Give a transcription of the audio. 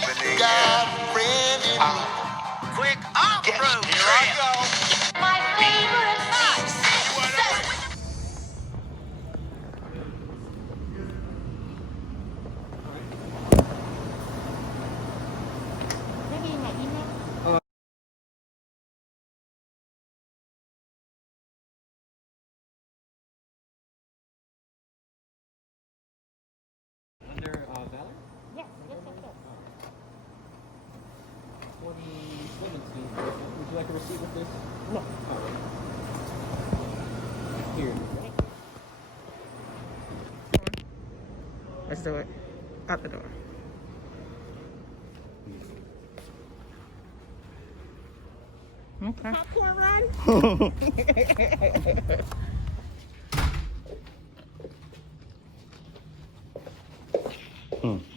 happening. Got a friend in me. Quick off-road Here I go. My favorite five, six, seven. Maybe in my email. Under Valor? Yes, yes, yes, yes. 2017. Would you like a receipt with this? No. Here. Let's do it. Out the door. Okay. Popcorn run? Hmm.